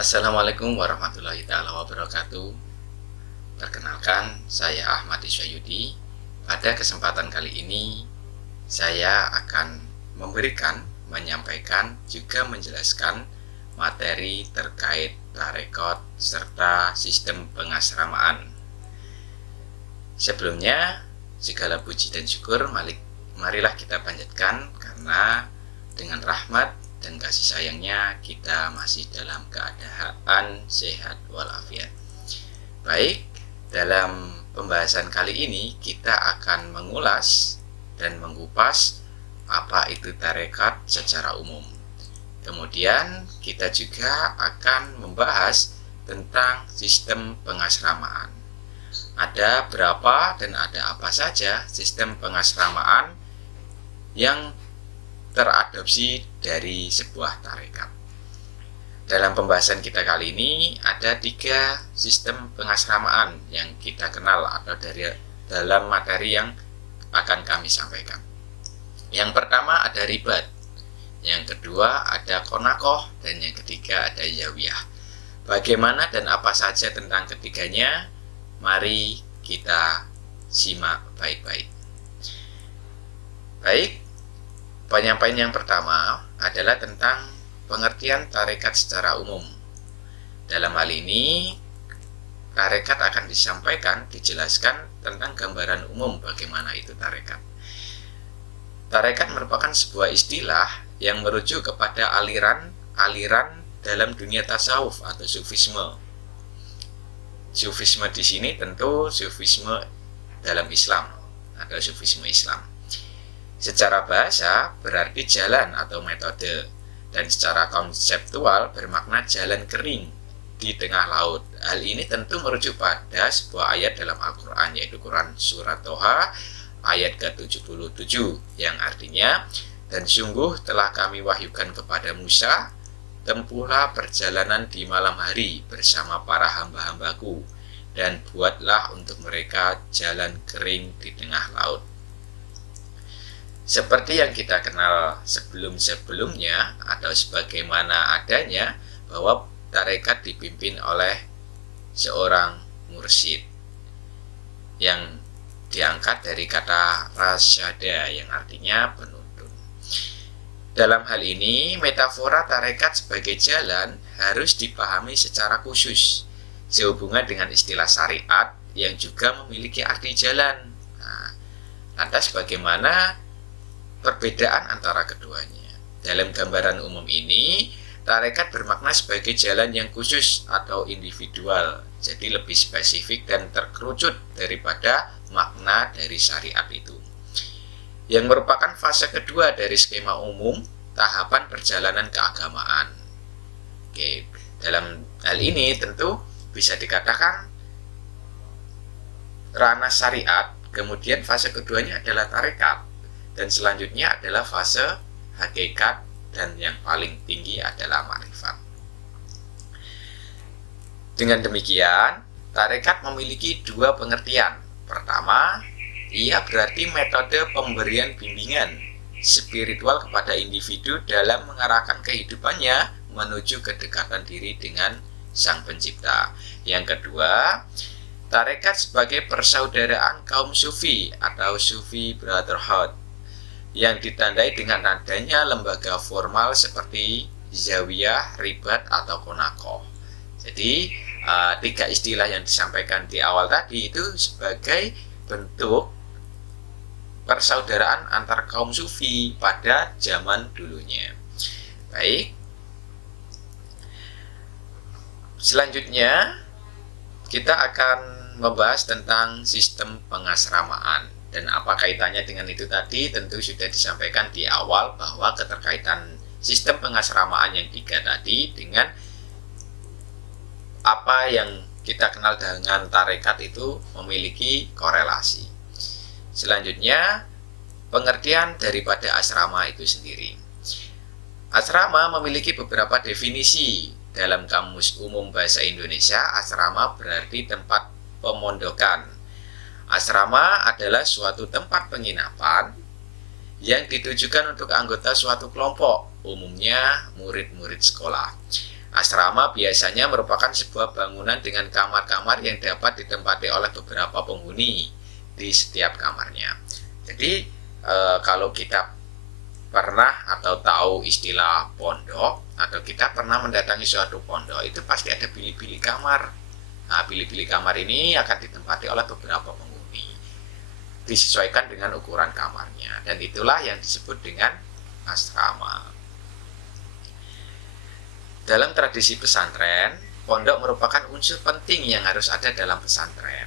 Assalamualaikum warahmatullahi taala wabarakatuh. Perkenalkan, saya Ahmad Isyayudi. Pada kesempatan kali ini, saya akan menyampaikan, juga menjelaskan materi terkait tarekat serta sistem pengasramaan. Sebelumnya, segala puji dan syukur marilah kita panjatkan karena dengan rahmat dan kasih sayangnya kita masih dalam keadaan sehat walafiat. Baik, dalam pembahasan kali ini kita akan mengulas dan mengupas apa itu tarekat secara umum. Kemudian kita juga akan membahas tentang sistem pengasramaan. Ada berapa dan ada apa saja sistem pengasramaan yang teradopsi dari sebuah tarekat. Dalam pembahasan kita kali ini ada 3 sistem pengasramaan yang kita kenal atau dalam materi yang akan kami sampaikan. Yang pertama ada ribat, yang kedua ada konakoh, dan yang ketiga ada zawiyah. Bagaimana dan apa saja tentang ketiganya? Mari kita simak baik-baik. Baik, penyampaian yang pertama adalah tentang pengertian tarekat secara umum. Dalam hal ini, tarekat akan dijelaskan tentang gambaran umum bagaimana itu tarekat. Tarekat merupakan sebuah istilah yang merujuk kepada aliran dalam dunia tasawuf atau sufisme. Sufisme di sini tentu sufisme dalam Islam atau sufisme Islam. Secara bahasa berarti jalan atau metode, dan secara konseptual bermakna jalan kering di tengah laut. Hal ini tentu merujuk pada sebuah ayat dalam Al-Quran, yaitu Quran Surat Toha ayat ke-77, yang artinya, dan sungguh telah kami wahyukan kepada Musa, tempuhlah perjalanan di malam hari bersama para hamba-hambaku, dan buatlah untuk mereka jalan kering di tengah laut. Seperti yang kita kenal sebelum-sebelumnya atau sebagaimana adanya, bahwa tarekat dipimpin oleh seorang mursyid yang diangkat dari kata rasyada yang artinya penuntun. Dalam hal ini, metafora tarekat sebagai jalan harus dipahami secara khusus sehubungan dengan istilah syariat yang juga memiliki arti jalan. Lantas bagaimana perbedaan antara keduanya? Dalam gambaran umum ini, tarekat bermakna sebagai jalan yang khusus atau individual, jadi lebih spesifik dan terkerucut daripada makna dari syariat itu, yang merupakan fase kedua dari skema umum tahapan perjalanan keagamaan. Oke, dalam hal ini tentu bisa dikatakan ranah syariat, kemudian fase keduanya adalah tarekat, dan selanjutnya adalah fase hakikat, dan yang paling tinggi adalah makrifat. Dengan demikian, tarekat memiliki 2 pengertian. Pertama, ia berarti metode pemberian bimbingan spiritual kepada individu dalam mengarahkan kehidupannya menuju kedekatan diri dengan Sang Pencipta. Yang kedua, tarekat sebagai persaudaraan kaum sufi atau Sufi Brotherhood yang ditandai dengan adanya lembaga formal seperti zawiyah, ribat, atau konakoh. Jadi 3 istilah yang disampaikan di awal tadi itu sebagai bentuk persaudaraan antar kaum sufi pada zaman dulunya. Baik, selanjutnya kita akan membahas tentang sistem pengasramaan. Dan apa kaitannya dengan itu tadi? Tentu sudah disampaikan di awal bahwa keterkaitan sistem pengasramaan yang 3 tadi dengan apa yang kita kenal dengan tarekat itu memiliki korelasi. Selanjutnya, pengertian daripada asrama itu sendiri. Asrama memiliki beberapa definisi. Dalam Kamus Umum Bahasa Indonesia, asrama berarti tempat pemondokan. Asrama adalah suatu tempat penginapan yang ditujukan untuk anggota suatu kelompok, umumnya murid-murid sekolah. Asrama biasanya merupakan sebuah bangunan dengan kamar-kamar yang dapat ditempati oleh beberapa penghuni di setiap kamarnya. Jadi kalau kita pernah atau tahu istilah pondok, atau kita pernah mendatangi suatu pondok, itu pasti ada bilik-bilik kamar. Nah, bilik-bilik kamar ini akan ditempati oleh beberapa penghuni, disesuaikan dengan ukuran kamarnya, dan itulah yang disebut dengan asrama. Dalam tradisi pesantren, pondok merupakan unsur penting yang harus ada dalam pesantren.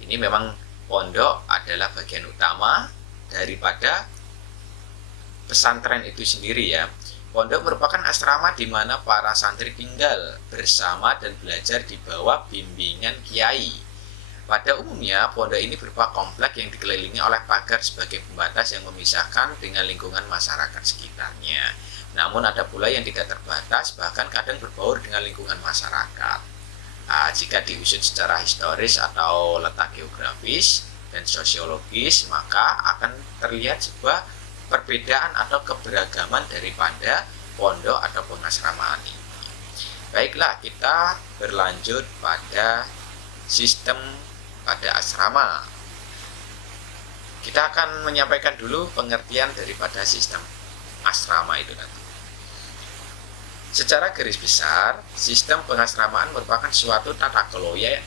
Ini memang pondok adalah bagian utama daripada pesantren itu sendiri ya. Pondok merupakan asrama di mana para santri tinggal bersama dan belajar di bawah bimbingan kiai. Pada umumnya, pondok ini berupa komplek yang dikelilingi oleh pagar sebagai pembatas yang memisahkan dengan lingkungan masyarakat sekitarnya. Namun ada pula yang tidak terbatas, bahkan kadang berbaur dengan lingkungan masyarakat. Jika diusut secara historis atau letak geografis dan sosiologis, maka akan terlihat sebuah perbedaan atau keberagaman daripada pondok atau pengasramaan ini. Baiklah, kita berlanjut pada sistem pada asrama. Kita akan menyampaikan dulu pengertian daripada sistem asrama itu nanti. Secara garis besar, sistem pengasramaan merupakan suatu tata kelola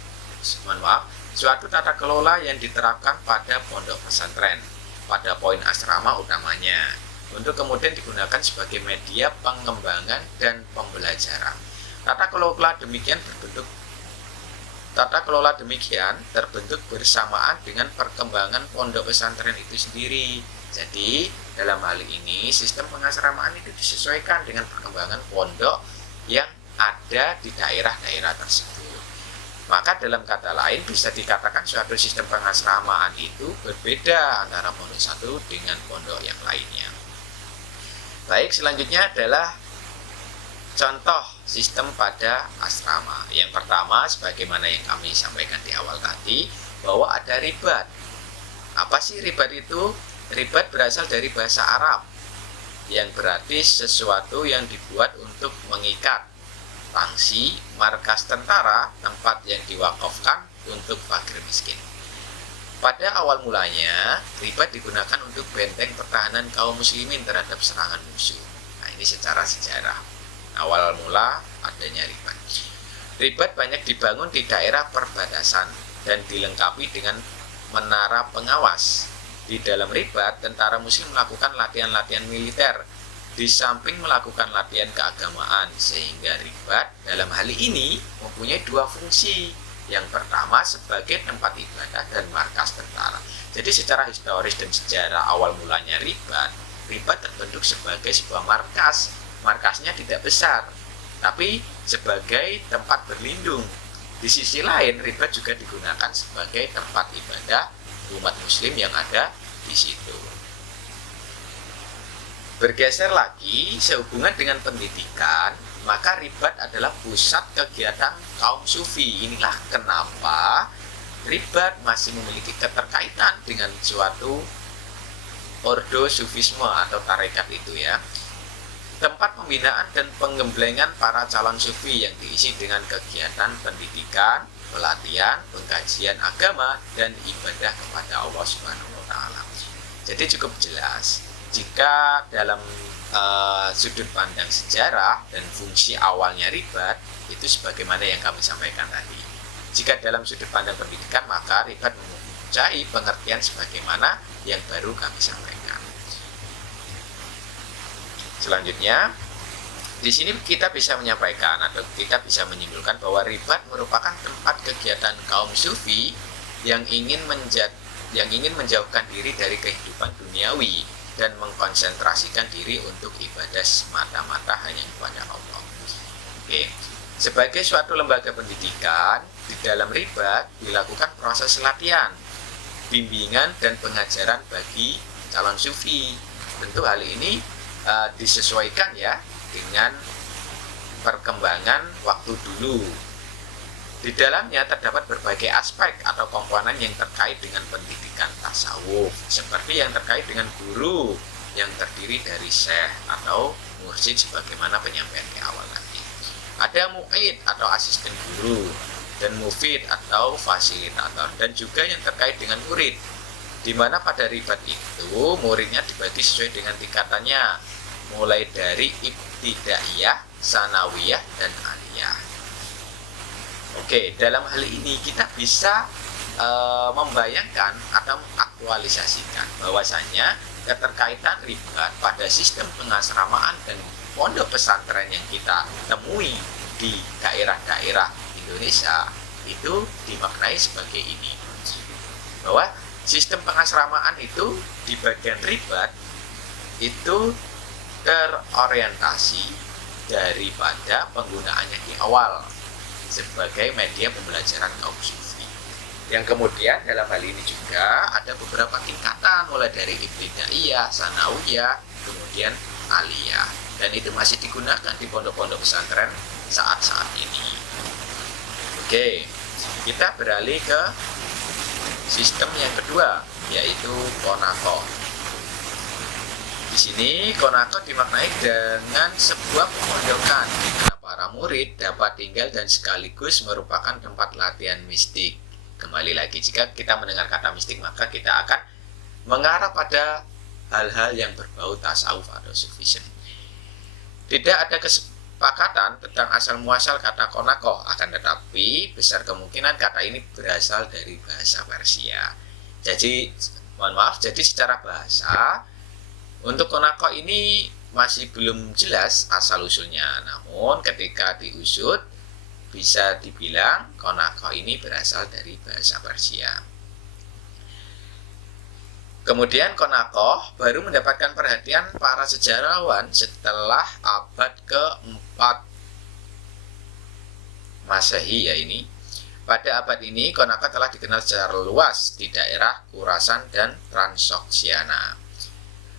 yang diterapkan pada pondok pesantren pada poin asrama utamanya, untuk kemudian digunakan sebagai media pengembangan dan pembelajaran. Tata kelola demikian terbentuk bersamaan dengan perkembangan pondok pesantren itu sendiri. Jadi, dalam hal ini sistem pengasramaan itu disesuaikan dengan perkembangan pondok yang ada di daerah-daerah tersebut. Maka dalam kata lain bisa dikatakan suatu sistem pengasramaan itu berbeda antara pondok satu dengan pondok yang lainnya. Baik, selanjutnya adalah contoh sistem pada asrama. Yang pertama, sebagaimana yang kami sampaikan di awal tadi, bahwa ada ribat. Apa sih ribat itu? Ribat berasal dari bahasa Arab yang berarti sesuatu yang dibuat untuk mengikat. Tangsi, markas tentara, tempat yang diwakafkan untuk fakir miskin. Pada awal mulanya, ribat digunakan untuk benteng pertahanan kaum muslimin terhadap serangan musuh. Nah, ini secara sejarah awal mula adanya ribat. Ribat banyak dibangun di daerah perbatasan dan dilengkapi dengan menara pengawas. Di dalam ribat, tentara muslim melakukan latihan-latihan militer di samping melakukan latihan keagamaan, sehingga ribat dalam hal ini mempunyai dua fungsi. Yang pertama sebagai tempat ibadah dan markas tentara. Jadi secara historis dan sejarah awal mulanya ribat terbentuk sebagai sebuah markas. Markasnya tidak besar, tapi sebagai tempat berlindung. Di sisi lain, ribat juga digunakan sebagai tempat ibadah umat muslim yang ada di situ. Bergeser lagi, sehubungan dengan pendidikan, maka ribat adalah pusat kegiatan kaum sufi. Inilah kenapa ribat masih memiliki keterkaitan dengan suatu ordo sufisme atau tarekat itu ya. Tempat pembinaan dan penggemblengan para calon sufi yang diisi dengan kegiatan pendidikan, pelatihan, pengkajian agama, dan ibadah kepada Allah Subhanahu wa Ta'ala. Jadi cukup jelas jika dalam sudut pandang sejarah dan fungsi awalnya ribat itu sebagaimana yang kami sampaikan tadi. Jika dalam sudut pandang pendidikan, maka ribat mempunyai pengertian sebagaimana yang baru kami sampaikan. Selanjutnya, di sini kita bisa menyampaikan atau kita bisa menyimpulkan bahwa ribat merupakan tempat kegiatan kaum sufi yang ingin menjauhkan diri dari kehidupan duniawi dan mengkonsentrasikan diri untuk ibadah semata-mata hanya kepada Allah. Oke. Sebagai suatu lembaga pendidikan, di dalam ribat dilakukan proses latihan, bimbingan dan pengajaran bagi calon sufi. Tentu hal ini disesuaikan ya dengan perkembangan waktu dulu. Di dalamnya terdapat berbagai aspek atau komponen yang terkait dengan pendidikan tasawuf, seperti yang terkait dengan guru yang terdiri dari syekh atau mursyid sebagaimana penyampaian di awal tadi. Ada mu'id atau asisten guru, dan mufid atau fasilitator, dan juga yang terkait dengan murid, di mana pada ribat itu muridnya dibagi sesuai dengan tingkatannya, mulai dari ibtidaiyah, sanawiyah, dan aliyah. Oke, dalam hal ini kita bisa membayangkan atau mengaktualisasikan bahwasanya keterkaitan ribat pada sistem pengasramaan dan pondok pesantren yang kita temui di daerah-daerah Indonesia itu dimaknai sebagai ini, bahwa sistem pengasramaan itu di bagian ribat itu terorientasi daripada penggunaannya di awal sebagai media pembelajaran kaum sufi, yang kemudian dalam hal ini juga ada beberapa tingkatan mulai dari ibtidaiyah, sanawiyah, kemudian aliyah, dan itu masih digunakan di pondok-pondok pesantren saat-saat ini. Oke, kita beralih ke sistem yang kedua, yaitu konako. Di sini konako dimaknai dengan sebuah pemondokan di mana para murid dapat tinggal dan sekaligus merupakan tempat latihan mistik. Kembali lagi, jika kita mendengar kata mistik maka kita akan mengarah pada hal-hal yang berbau tasawuf atau sufisme. Tidak ada kesepakatan tentang asal muasal kata konako, akan tetapi besar kemungkinan kata ini berasal dari bahasa Persia. Jadi, mohon maaf, jadi secara bahasa untuk konako ini masih belum jelas asal-usulnya. Namun ketika diusut bisa dibilang konako ini berasal dari bahasa Persia. Kemudian konako baru mendapatkan perhatian para sejarawan setelah abad ke-4 Masehi ya ini. Pada abad ini konako telah dikenal secara luas di daerah Khurasan dan Transoksiana.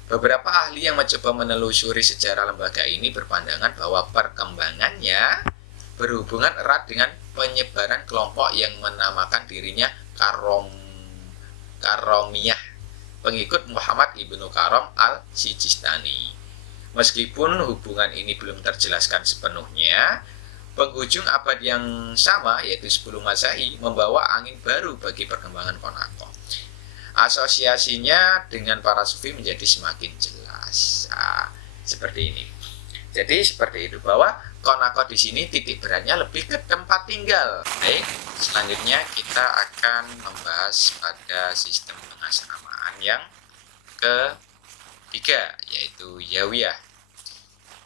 Beberapa ahli yang mencoba menelusuri sejarah lembaga ini berpandangan bahwa perkembangannya berhubungan erat dengan penyebaran kelompok yang menamakan dirinya Karomiyah, pengikut Muhammad ibnu Karom al-Sijistani. Meskipun hubungan ini belum terjelaskan sepenuhnya, penghujung abad yang sama yaitu 10 Masehi membawa angin baru bagi perkembangan konako. Asosiasinya dengan para sufi menjadi semakin jelas. Nah, seperti ini. Jadi seperti itu, bahwa konako di sini titik beratnya lebih ke tempat tinggal. Baik, selanjutnya kita akan membahas pada sistem pengasramaan yang ketiga, yaitu Zawiyah.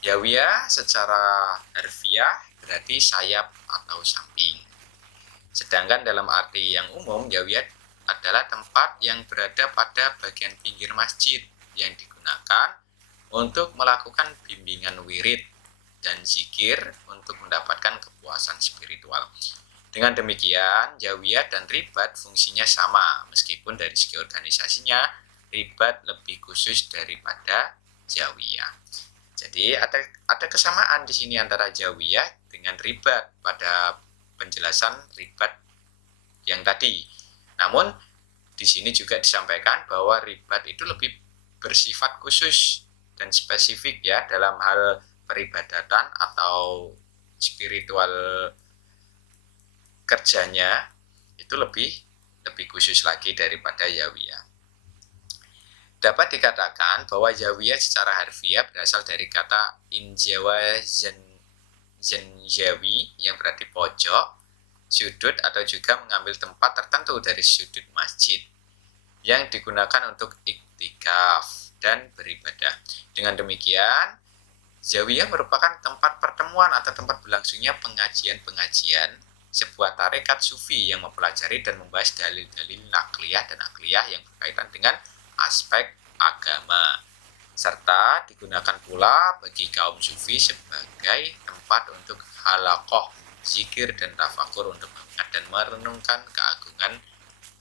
Zawiyah secara harfiah berarti sayap atau samping. Sedangkan dalam arti yang umum, Zawiyah adalah tempat yang berada pada bagian pinggir masjid yang digunakan untuk melakukan bimbingan wirid dan zikir untuk mendapatkan kepuasan spiritual. Dengan demikian, Zawiyah dan ribat fungsinya sama, meskipun dari segi organisasinya ribat lebih khusus daripada Zawiyah. Jadi ada kesamaan di sini antara Zawiyah dengan ribat pada penjelasan ribat yang tadi. Namun di sini juga disampaikan bahwa ribat itu lebih bersifat khusus dan spesifik ya dalam hal peribadatan atau spiritual kerjanya itu lebih khusus lagi daripada Zawiyah. Dapat dikatakan bahwa Zawiyah secara harfiah berasal dari kata injawa zanjawi yang berarti pojok, sudut, atau juga mengambil tempat tertentu dari sudut masjid yang digunakan untuk iktikaf dan beribadah. Dengan demikian, Zawiyah merupakan tempat pertemuan atau tempat berlangsungnya pengajian-pengajian sebuah tarekat sufi yang mempelajari dan membahas dalil-dalil nakliyah dan akliyah yang berkaitan dengan aspek agama, serta digunakan pula bagi kaum sufi sebagai tempat untuk halaqah, zikir, dan tafakur untuk mengingat dan merenungkan keagungan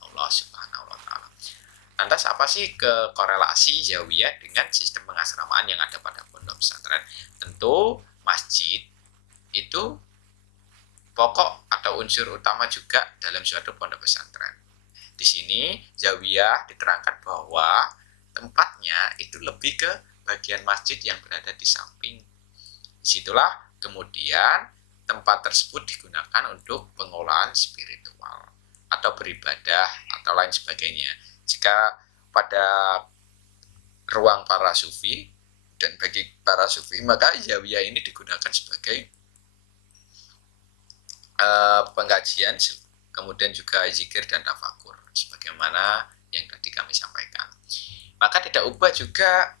Allah Subhanahu wa Ta'ala. Lantas apa sih korelasi Zawiyah dengan sistem pengasramaan yang ada pada pondok pesantren? Tentu masjid itu pokok atau unsur utama juga dalam suatu pondok pesantren. Di sini Zawiyah diterangkan bahwa tempatnya itu lebih ke bagian masjid yang berada di samping. Disitulah kemudian tempat tersebut digunakan untuk pengolahan spiritual atau beribadah atau lain sebagainya. Jika pada ruang para sufi dan bagi para sufi, maka zawiyah ini digunakan sebagai pengkajian, kemudian juga zikir dan tafakur sebagaimana yang tadi kami sampaikan. Maka tidak ubah juga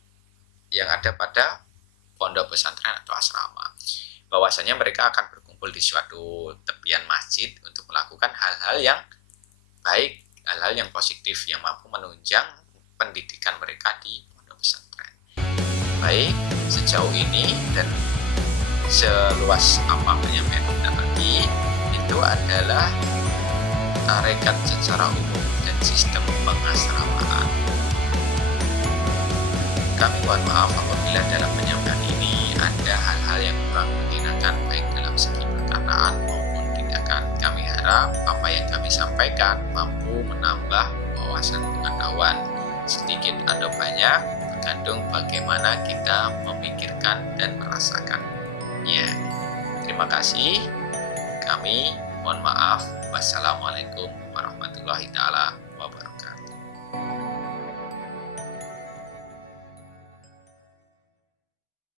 yang ada pada pondok pesantren atau asrama, bahwasanya mereka akan berkumpul di suatu tepian masjid untuk melakukan hal-hal yang baik, hal-hal yang positif yang mampu menunjang pendidikan mereka di pondok pesantren. Baik, sejauh ini dan seluas apa penyampaian kita tadi itu adalah tarekat secara umum dan sistem pengasramaan. Kami mohon maaf apabila dalam penyampaian ini ada hal-hal yang kurang mengenakan baik dalam segi perkataan maupun tindakan. Kami harap apa yang kami sampaikan mampu menambah wawasan pengetahuan sedikit atau banyak, tergantung bagaimana kita memikirkan dan merasakannya. Terima kasih. Kami mohon maaf. Wassalamualaikum warahmatullahi taala wabarakatuh.